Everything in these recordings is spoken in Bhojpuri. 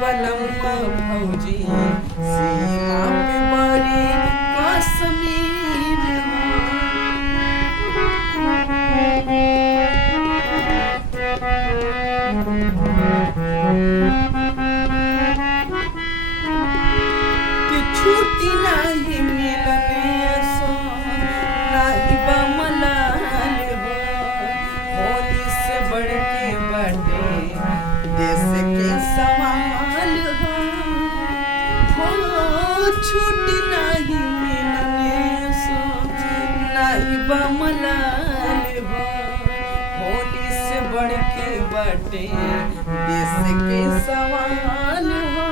बलम्मा भौजी सीमा पे बारी कश्मीर कि छुट्टी नहीं मिलने सो नहीं बमलाल हो होली से बढ़ के बड़े देश के सवाल हो छुट्टी नहीं मिलने सो नहीं बमलाल हो होली से बढ़ के बड़े देश के सवाल हो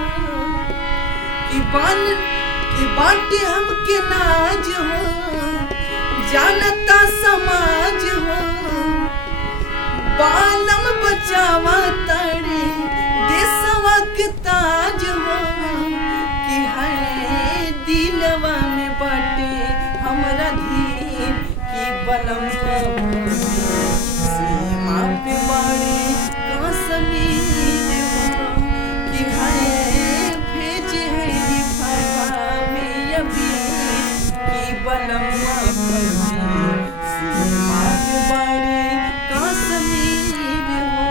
कि बाटे हमके नाज हो जानता समाज हो बालम बचावा तड़े देशवा के ताज हो कि है दिलवा में बाटे हमरा धीर कि बलम सीमा पे बाड़े कश्मीर हो कि है भेजे है में अभी कि बलम्मा भौजी सीमा पे बाड़े कश्मीर हो